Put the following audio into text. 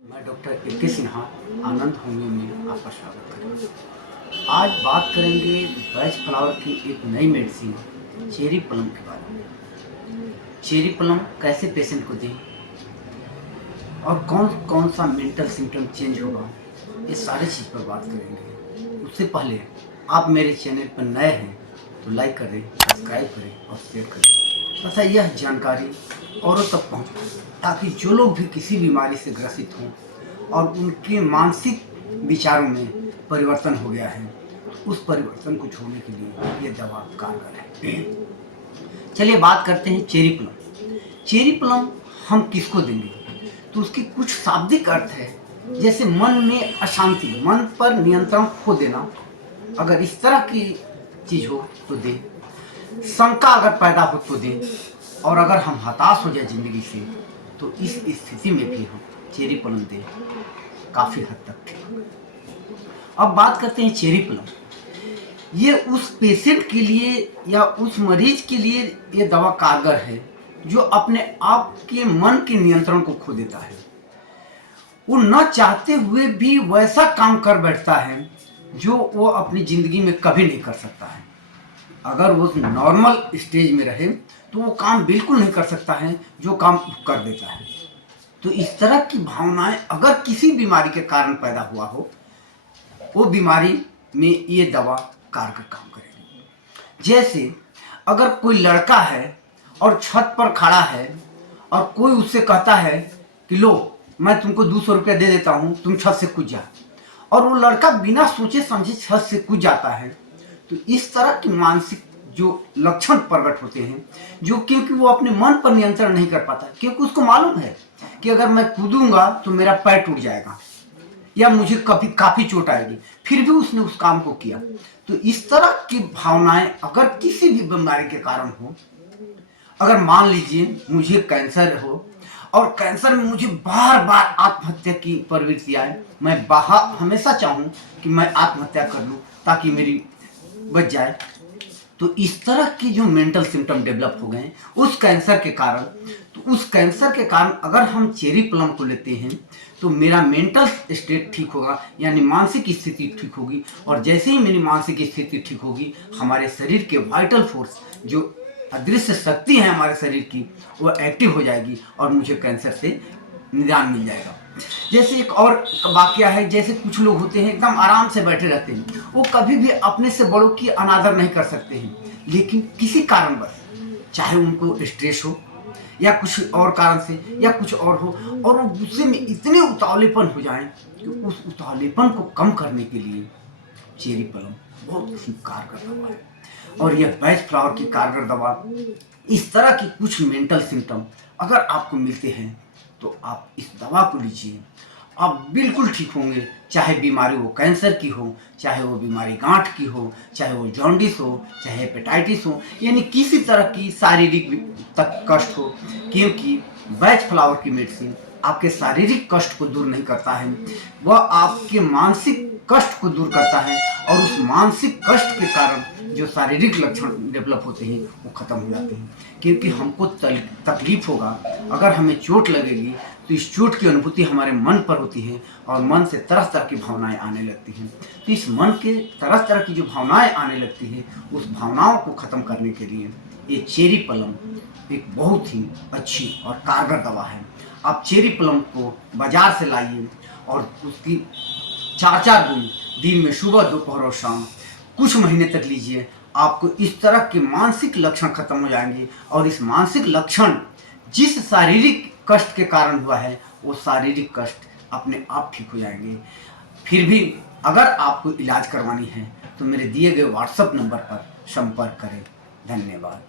मैं doctor A K. Sinha आनंद homeo में आपका स्वागत करूँगा। आज बात करेंगे बैच फ्लावर की एक नई मेडिसिन चेरी प्लम के बारे में। चेरी प्लम कैसे पेशेंट को दें और कौन कौन सा मेंटल सिम्टम चेंज होगा, ये सारी चीज़ पर बात करेंगे। उससे पहले आप मेरे चैनल पर नए हैं तो लाइक करें, सब्सक्राइब करें और शेयर करें तथा यह जानकारी औरों तक पहुँचाएं ताकि जो लोग भी किसी बीमारी से ग्रसित हों और उनके मानसिक विचारों में परिवर्तन हो गया है, उस परिवर्तन को छोड़ने के लिए ये दवा कारगर है। चलिए बात करते हैं चेरी प्लम। चेरी प्लम हम किसको देंगे, तो उसकी कुछ शाब्दिक अर्थ है, जैसे मन में अशांति, मन पर नियंत्रण खो देना, अगर इस तरह की चीज़ हो तो दें। शंका अगर पैदा हो तो दें, और अगर हम हताश हो जाए ज़िंदगी से तो इस स्थिति में भी हम चेरी प्लम दें, काफ़ी हद तक ठीक। अब बात करते हैं चेरी प्लम। ये उस पेशेंट के लिए या उस मरीज के लिए ये दवा कारगर है जो अपने आप के मन के नियंत्रण को खो देता है। वो न चाहते हुए भी वैसा काम कर बैठता है जो वो अपनी ज़िंदगी में कभी नहीं कर सकता है। अगर वो नॉर्मल स्टेज में रहे तो वो काम बिल्कुल नहीं कर सकता है जो काम कर देता है। तो इस तरह की भावनाएं अगर किसी बीमारी के कारण पैदा हुआ हो, वो बीमारी में ये दवा कारगर काम करेगी। जैसे अगर कोई लड़का है और छत पर खड़ा है और कोई उससे कहता है कि लो मैं तुमको 200 रुपया दे देता हूँ, तुम छत से कूद जा, और वो लड़का बिना सोचे समझे छत से कूद जाता है, तो इस तरह की मानसिक जो लक्षण प्रकट होते हैं, जो क्योंकि वो अपने मन पर नियंत्रण नहीं कर पाता, क्योंकि उसको मालूम है कि अगर मैं कूदूंगा तो मेरा पैर टूट जाएगा या मुझे काफ़ी चोट आएगी, फिर भी उसने उस काम को किया। तो इस तरह की भावनाएं अगर किसी भी बीमारी के कारण हो, अगर मान लीजिए मुझे कैंसर हो और कैंसर में मुझे बार बार आत्महत्या की प्रवृत्ति आए, मैं हमेशा चाहूँ कि मैं आत्महत्या कर लूँ ताकि मेरी बच जाए, तो इस तरह की जो मेंटल सिम्टम डेवलप हो गए उस कैंसर के कारण, तो उस कैंसर के कारण अगर हम चेरी प्लम को लेते हैं तो मेरा मेंटल स्टेट ठीक होगा, यानी मानसिक स्थिति ठीक होगी, और जैसे ही मेरी मानसिक स्थिति ठीक होगी, हमारे शरीर के वाइटल फोर्स, जो अदृश्य शक्ति है हमारे शरीर की, वो एक्टिव हो जाएगी और मुझे कैंसर से निदान मिल जाएगा। जैसे एक और वाकया है, जैसे कुछ लोग होते हैं एकदम आराम से बैठे रहते हैं, वो कभी भी अपने से बड़ों की अनादर नहीं कर सकते हैं, लेकिन किसी कारणवश, चाहे उनको स्ट्रेस हो या कुछ और कारण से या कुछ और हो, और वो गुस्से में इतने उतावलेपन हो जाएं कि उस उतावलेपन को कम करने के लिए चेरी प्लम बहुत ही कारगर दवा है। और यह बैच फ्लावर की कारगर दवा, इस तरह की कुछ मेंटल सिम्टम अगर आपको मिलते हैं तो आप इस दवा को लीजिए, आप बिल्कुल ठीक होंगे। चाहे बीमारी वो कैंसर की हो, चाहे वो बीमारी गांठ की हो, चाहे वो जॉन्डिस हो, चाहे हेपेटाइटिस हो, यानी किसी तरह की शारीरिक तक कष्ट हो, क्योंकि बैच फ्लावर की मेडिसिन आपके शारीरिक कष्ट को दूर नहीं करता है, वह आपके मानसिक कष्ट को दूर करता है, और उस मानसिक कष्ट के कारण जो शारीरिक लक्षण डेवलप होते हैं वो खत्म हो जाते हैं। क्योंकि हमको तकलीफ होगा, अगर हमें चोट लगेगी तो इस चोट की अनुभूति हमारे मन पर होती है और मन से तरह तरह की भावनाएं आने लगती हैं। तो इस मन के तरह तरह की जो भावनाएं आने लगती हैं, उस भावनाओं को ख़त्म करने के लिए ये चेरी प्लम एक बहुत ही अच्छी और कारगर दवा है। आप चेरी प्लम को बाज़ार से लाइए और उसकी 4-4 बूंद दिन में सुबह, दोपहर और शाम कुछ महीने तक लीजिए। आपको इस तरह के मानसिक लक्षण खत्म हो जाएंगे, और इस मानसिक लक्षण जिस शारीरिक कष्ट के कारण हुआ है वो शारीरिक कष्ट अपने आप ठीक हो जाएंगे। फिर भी अगर आपको इलाज करवानी है तो मेरे दिए गए व्हाट्सएप नंबर पर संपर्क करें। धन्यवाद।